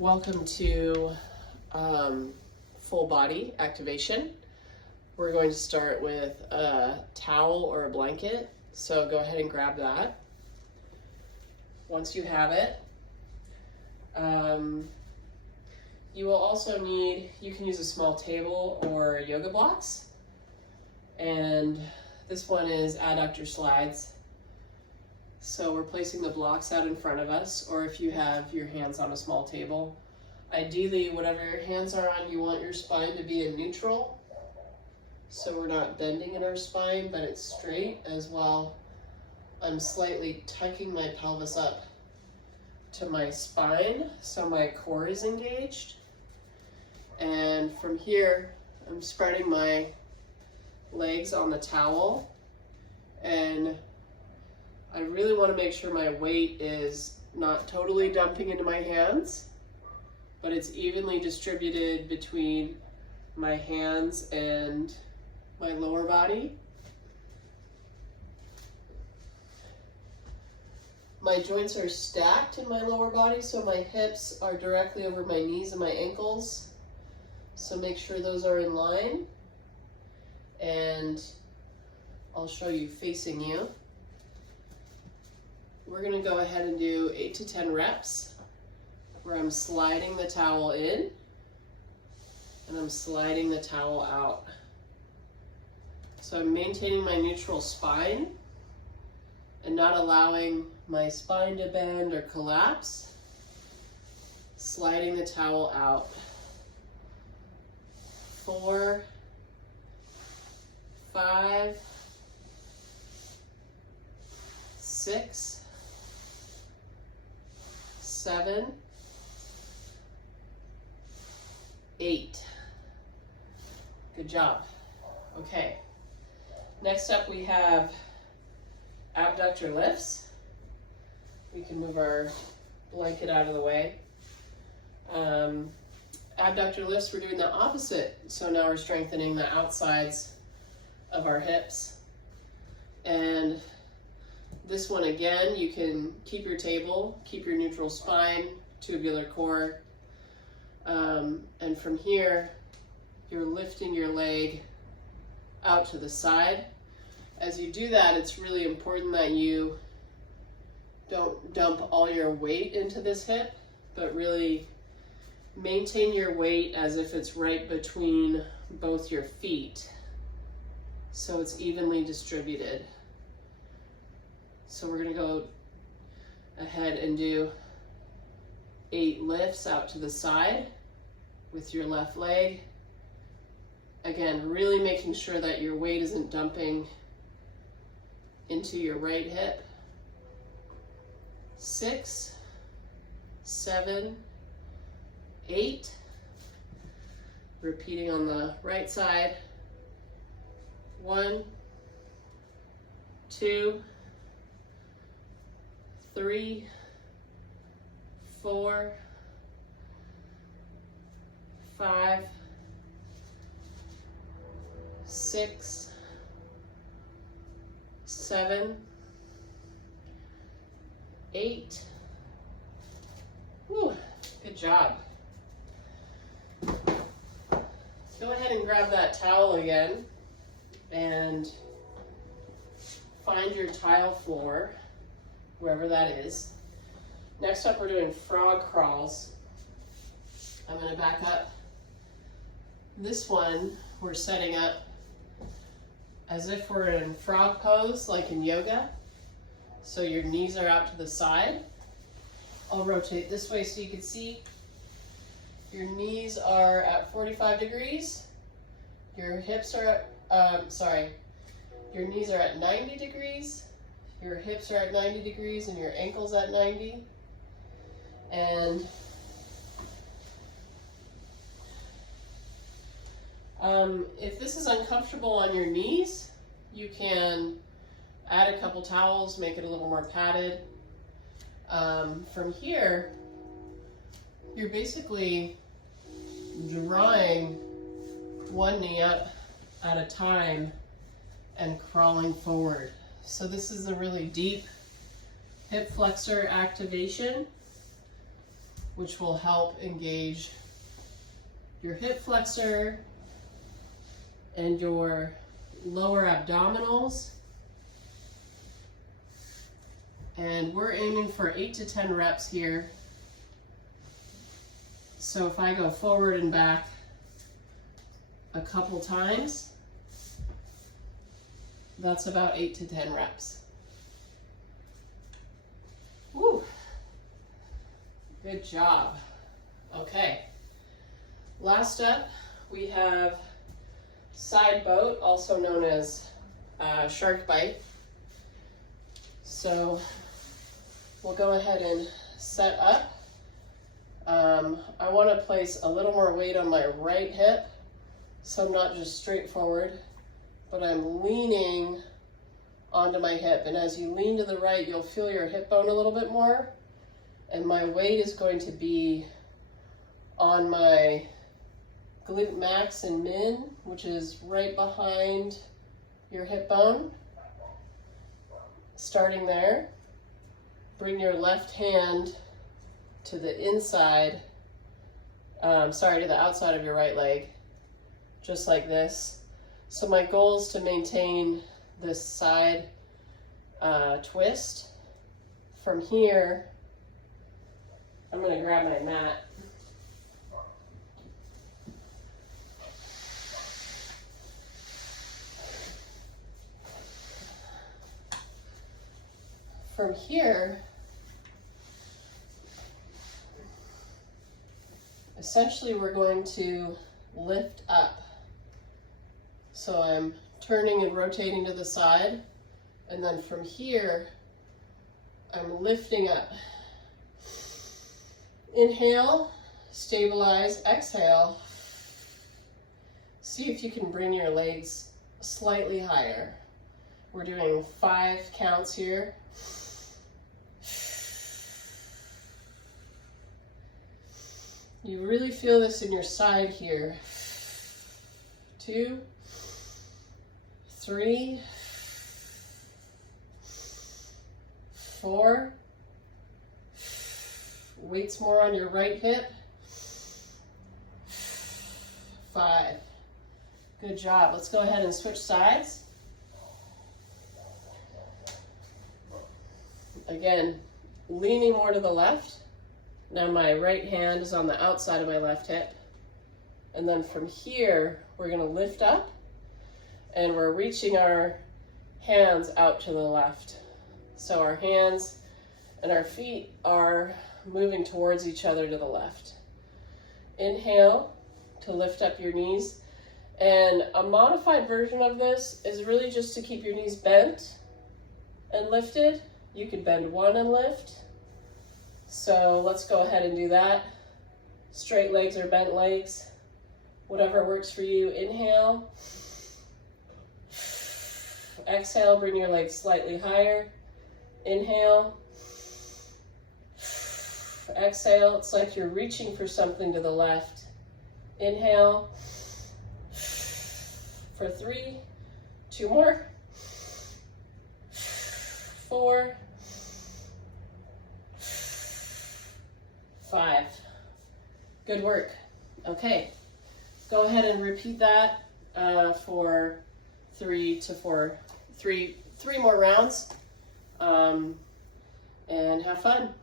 Welcome to full body activation. We're going to start with a towel or a blanket. So go ahead and grab that. Once you have it, you will also need, you can use a small table or yoga blocks. And this one is adductor slides. So we're placing the blocks out in front of us, or if you have your hands on a small table. Ideally, whatever your hands are on, you want your spine to be in neutral. So we're not bending in our spine, but it's straight as well. I'm slightly tucking my pelvis up to my spine, so my core is engaged. And from here, I'm spreading my legs on the towel, and I really want to make sure my weight is not totally dumping into my hands, but it's evenly distributed between my hands and my lower body. My joints are stacked in my lower body, so my hips are directly over my knees and my ankles. So make sure those are in line. And I'll show you facing you. We're going to go ahead and do 8 to 10 reps where I'm sliding the towel in and I'm sliding the towel out. So I'm maintaining my neutral spine and not allowing my spine to bend or collapse. Sliding the towel out. 4, 5, 6, 7, 8. Good job. Okay. Next up we have abductor lifts. We can move our blanket out of the way. Abductor lifts, we're doing the opposite. So now we're strengthening the outsides of our hips. And this one again, you can keep your table, keep your neutral spine, tubular core. And from here, you're lifting your leg out to the side. As you do that, it's really important that you don't dump all your weight into this hip, but really maintain your weight as if it's right between both your feet, so it's evenly distributed. So we're going to go ahead and do 8 lifts out to the side with your left leg. Again, really making sure that your weight isn't dumping into your right hip. 6, 7, 8. Repeating on the right side. 1, 2, 3, 4, 5, 6, 7, 8. Whew, good job. Go ahead and grab that towel again and find your tile floor, wherever that is. Next up, we're doing frog crawls. I'm going to back up. This one, we're setting up as if we're in frog pose, like in yoga. So your knees are out to the side. I'll rotate this way so you can see. Your knees are at 45 degrees. Your hips are at, your knees are at 90 degrees. Your hips are at 90 degrees and your ankles at 90. And if this is uncomfortable on your knees, you can add a couple towels, make it a little more padded. From here, you're basically drawing one knee up at a time and crawling forward. So this is a really deep hip flexor activation which will help engage your hip flexor and your lower abdominals. And we're aiming for 8 to 10 reps here. So if I go forward and back a couple times, that's about 8 to 10 reps. Woo! Good job. Okay. Last up, we have side boat, also known as shark bite. So we'll go ahead and set up. I want to place a little more weight on my right hip, so I'm not just straight forward, but I'm leaning onto my hip. And as you lean to the right, you'll feel your hip bone a little bit more. And my weight is going to be on my glute max and min, which is right behind your hip bone. Starting there, bring your left hand to the inside, to the outside of your right leg, just like this. So my goal is to maintain this side twist. From here, I'm going to grab my mat. From here, essentially we're going to lift up. So I'm turning and rotating to the side, and then from here, I'm lifting up. Inhale, stabilize, exhale. See if you can bring your legs slightly higher. We're doing 5 counts here. You really feel this in your side here. 2, 3, 4. Weight's more on your right hip. 5. Good job. Let's go ahead and switch sides. Again, leaning more to the left. Now my right hand is on the outside of my left hip. And then from here, we're going to lift up and we're reaching our hands out to the left. So our hands and our feet are moving towards each other to the left. Inhale to lift up your knees. And a modified version of this is really just to keep your knees bent and lifted. You could bend one and lift. So let's go ahead and do that. Straight legs or bent legs, whatever works for you. Inhale. Exhale, bring your legs slightly higher. Inhale. Exhale, it's like you're reaching for something to the left. Inhale. For 3, 2 more. 4, 5. Good work. Okay, go ahead and repeat that for 3 more rounds, and have fun.